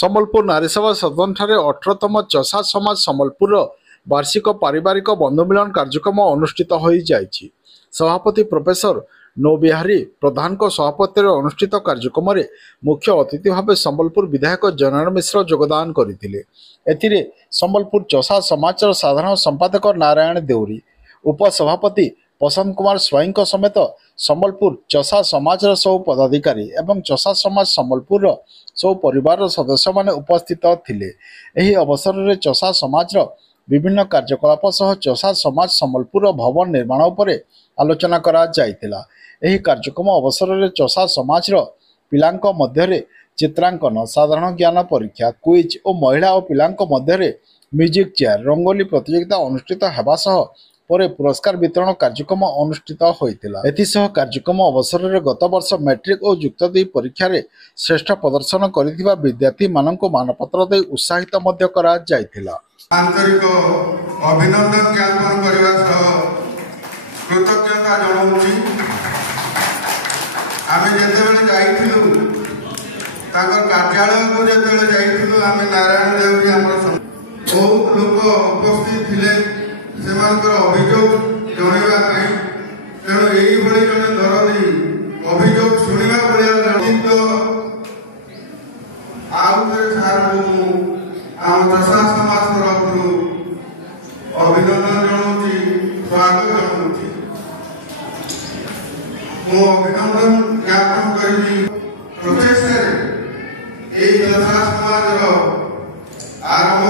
ସମ୍ବଲପୁର ନାରୀସଭା ସଦନଠାରେ 18ତମ ଚଷା ସମାଜ ସମ୍ବଲପୁରର ବାର୍ଷିକ ପାରିବାରିକ ବନ୍ଧୁମିଳନ କାର୍ଯ୍ୟକ୍ରମ ଅନୁଷ୍ଠିତ ହୋଇଯାଇଛି। ସଭାପତି ପ୍ରଫେସର ନୌବିହାରୀ ପ୍ରଧାନଙ୍କ ସଭାପତିରେ ଅନୁଷ୍ଠିତ କାର୍ଯ୍ୟକ୍ରମରେ ମୁଖ୍ୟ ଅତିଥି ଭାବେ ସମ୍ବଲପୁର ବିଧାୟକ ଜନାର୍ଦ୍ଦନ ମିଶ୍ର ଯୋଗଦାନ କରିଥିଲେ। ଏଥିରେ ସମ୍ବଲପୁର ଚଷା ସମାଜର ସାଧାରଣ ସମ୍ପାଦକ ନାରାୟଣ ଦେଉରୀ, ଉପସଭାପତି ପସନ୍ତ କୁମାର ସ୍ୱାଇଁଙ୍କ ସମେତ ସମ୍ବଲପୁର ଚଷା ସମାଜର ସବୁ ପଦାଧିକାରୀ ଏବଂ ଚଷା ସମାଜ ସମ୍ବଲପୁରର ସବୁ ପରିବାରର ସଦସ୍ୟମାନେ ଉପସ୍ଥିତ ଥିଲେ। ଏହି ଅବସରରେ ଚଷା ସମାଜର ବିଭିନ୍ନ କାର୍ଯ୍ୟକଳାପ ସହ ଚଷା ସମାଜ ସମ୍ବଲପୁରର ଭବନ ନିର୍ମାଣ ଉପରେ ଆଲୋଚନା କରାଯାଇଥିଲା। ଏହି କାର୍ଯ୍ୟକ୍ରମ ଅବସରରେ ଚଷା ସମାଜର ପିଲାଙ୍କ ମଧ୍ୟରେ ଚିତ୍ରାଙ୍କନ, ସାଧାରଣ ଜ୍ଞାନ ପରୀକ୍ଷା, କୁଇଜ୍ ଓ ମହିଳା ଓ ପିଲାଙ୍କ ମଧ୍ୟରେ ମ୍ୟୁଜିକ୍ ଚେୟାର, ରଙ୍ଗୋଲି ପ୍ରତିଯୋଗିତା ଅନୁଷ୍ଠିତ ହେବା ସହ ପରେ ପୁରସ୍କାର ବିତରଣ କାର୍ଯ୍ୟକ୍ରମ ଅନୁଷ୍ଠିତ ହୋଇଥିଲା। ଏଥିସହ କାର୍ଯ୍ୟକ୍ରମ ଅବସରରେ ଗତ ବର୍ଷ ମ୍ୟାଟ୍ରିକ୍ ଓ ଯୁକ୍ତ 2 ପରୀକ୍ଷାରେ ଶ୍ରେଷ୍ଠ ପ୍ରଦର୍ଶନ କରିଥିବା ବିଦ୍ୟାର୍ଥୀମାନଙ୍କୁ ମାନପତ୍ର ଦେଇ ଉତ୍ସାହିତ ମଧ୍ୟ କରାଯାଇଥିଲା। ଆନ୍ତରିକ ଅଭିନନ୍ଦନ ଜ୍ଞାପନ କରିବା ସହ କୃତଜ୍ଞତା ଜଣାଉଛି। ଆମେ ଯେତେବେଳେ ଯାଇଥିଲୁ ତାଙ୍କର କାର୍ଯ୍ୟାଳୟକୁ ଯେତେବେଳେ ଯାଇଥିଲୁ ଆମେ ନାରାୟଣ ଦେଉରୀ ଆମର ବହୁତ ଲୋକ ଉପସ୍ଥିତ ଥିଲେ ସେମାନଙ୍କର ଅଭିଯୋଗ ଜଣାଇବା ପାଇଁ। ତେଣୁ ଏଇଭଳି ଜଣେ ଦରଦୀ ଅଭିଯୋଗ ଶୁଣିବା ଭଳିଆ ଆଉ ଥରେ ସାର୍ଙ୍କୁ ମୁଁ ଆମ ଚଷା ସମାଜ ତରଫରୁ ଅଭିନନ୍ଦନ ଜଣାଉଛି, ସ୍ୱାଗତ ଜଣାଉଛି। ମୁଁ ଅଭିନନ୍ଦନ ଜ୍ଞାପନ କରିବି ପ୍ରଚେଷ୍ଟାରେ ଏହି ଚଷା ସମାଜର ଆରମ୍ଭ